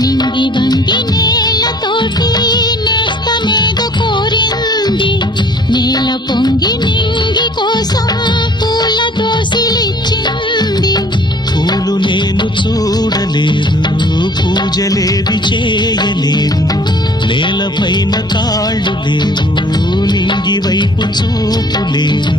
నింగి వంగి నేలతోటి నేస్తమేదో కోరింది, నేల పొంగి నింగి కోసం పూల దోసిలిచ్చింది. పూలు నేను చూడలేదు, పూజలేవి చేయలేదు, నేలపైన కాళ్ళు లేవు, నింగి వైపు చూపు లేదు.